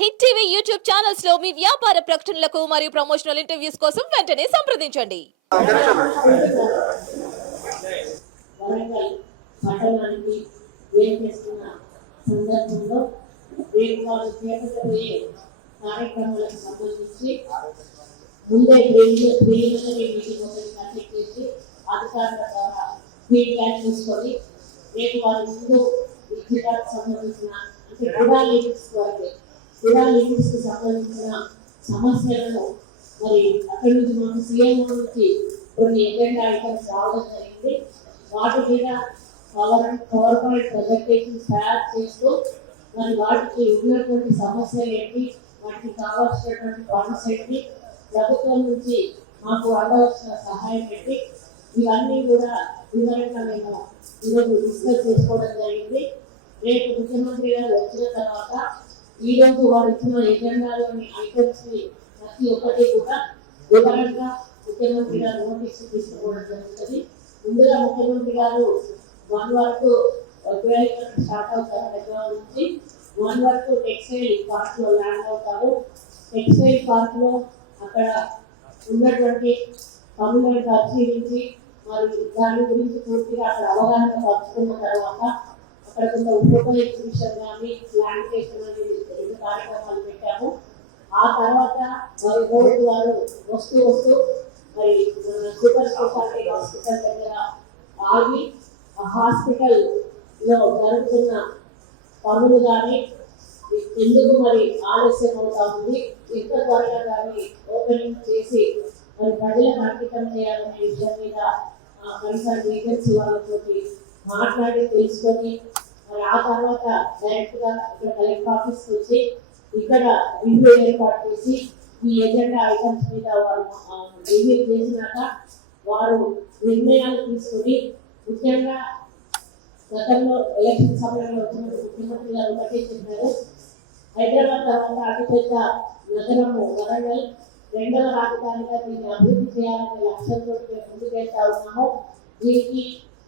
Hit TV YouTube channels లో మీ వ్యాపార ప్రకటనలకు మరియు ప్రమోషనల్ ఇంటర్వ్యూస్ కోసం వెంటనే సంప్రదించండి. వరంగల్ పట్టణానికి వేచేస్తున్న సందర్భంలో రేపు వారు చేపట్టబోయే కార్యక్రమాలకు సంబంధించి ముందే ప్రిలిమినరీ మీటింగ్ ఒకటి కండక్ట్ చేసి అధికారుల ద్వారా ఫీడ్బ్యాక్ తీసుకొని రేపు వారి ముందు విద్యుత్కు సంబంధించిన అంటే లిమిట్స్కి సంబంధించిన సమస్యలను మరి అక్కడి నుంచి మాకు సీఎం నుంచి కొన్ని ఎజెండా ఐటమ్స్ రావడం జరిగింది. వాటి మీద పవర్ పాయింట్ ప్రజెంటేషన్ తయారు చేస్తూ మరి వాటికి ఉన్నటువంటి సమస్యలు ఏంటి, వాటికి కావాల్సినటువంటి ఫండ్స్ ఏంటి, ప్రభుత్వం నుంచి మాకు అందవలసిన సహాయం ఏంటి, ఇవన్నీ కూడా వివరంగా మేము ఈరోజు డిస్కస్ చేసుకోవడం జరిగింది. రేపు ముఖ్యమంత్రి గారు వచ్చిన తర్వాత ఈరోజు వారు ఇచ్చిన ఎజెండాలోని ఐటమ్స్ ని ప్రతి ఒక్కటి కూడా వివరంగా ముఖ్యమంత్రి గారు నోటీసు తీసుకోవడం జరుగుతుంది. ముందుగా ముఖ్యమంత్రి గారు 1 వరకు స్టార్ట్ అవుతారు. హైదరాబాద్ నుంచి 1 వరకు టెక్స్టైల్ పార్క్ లో ల్యాండ్ అవుతారు. టెక్స్టైల్ పార్క్ లో అక్కడ ఉన్నటువంటి పనులను పరిశీలించి మరి దాని గురించి పూర్తిగా అక్కడ అవగాహన పరుచుకున్న తర్వాత అక్కడ కొంత ఉపయోగ ఎగ్జిబిషన్ కానీ ప్లాంటేషన్ అనేది 2 కార్యక్రమాలు పెట్టాము. ఆ తర్వాత మరి రోజు వారు వస్తూ మరి సూపర్ స్పెషాలిటీ హాస్పిటల్ దగ్గర ఆగి ఆ హాస్పిటల్ లో జరుగుతున్న పనులు కానీ ఎందుకు మరి ఆలస్యం అవుతా ఉంది, ఎంత త్వరగా కానీ ఓపెనింగ్ చేసి మరి ప్రజలకు అంకితం చేయాలనే విషయం మీద కన్సర్న్ ఏజెన్సీ వాళ్ళతో మాట్లాడి తెలుసుకొని మరి ఆ తర్వాత డైరెక్ట్ గా ఇక్కడ కలెక్టర్ ఆఫీస్ వచ్చి ఇక్కడ రివ్యూ ఏర్పాటు చేసి ఈ ఎజెండా ఐటమ్స్ మీద వారు రివ్యూ చేసినాక వారు నిర్ణయాలు తీసుకుని ముఖ్యంగా గతంలో ఎలక్షన్ సమయంలో వచ్చిన ముఖ్యమంత్రి గారు ఒకటే చెప్పారు, హైదరాబాద్ తర్వాత అతిపెద్ద నగరము వరంగల్, 2వ రాజధానిగా దీన్ని అభివృద్ధి చేయాలనే లక్ష్యంతో మేము ముందుకెళ్తా ఉన్నాము. దీనికి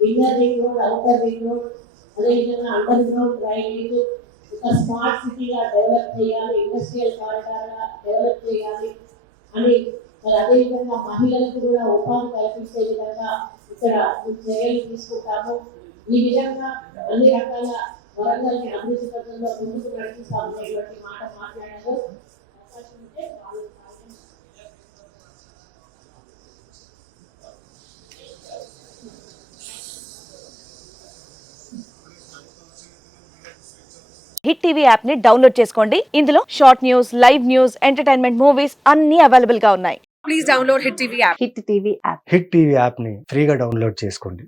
inner ring road, outer ring road, అదేవిధంగా అండర్ గ్రౌండ్ డ్రైనేజ్, ఒక స్మార్ట్ సిటీగా డెవలప్ చేయాలి, ఇండస్ట్రియల్ కారిడార్గా డెవలప్ చేయాలి అని మరి అదేవిధంగా మహిళలకు కూడా ఉపాధి కల్పించే విధంగా ఇక్కడ చర్యలు తీసుకుంటాము. ఈ విధంగా అన్ని రకాల వరంగల్ని అభివృద్ధి పథంలో ముందుకు నడిపిస్తామనేటువంటి మాట మాట్లాడారు. అవకాశం ఉంటే హిట్ టీవీ యాప్ ని డౌన్లోడ్ చేసుకోండి. ఇందులో short news, live news, entertainment movies అన్ని అవైలబుల్ గా ఉన్నాయి. Please download Hit TV app. Hit TV app. Hit TV యాప్ని ఫ్రీగా డౌన్లోడ్ చేసుకోండి.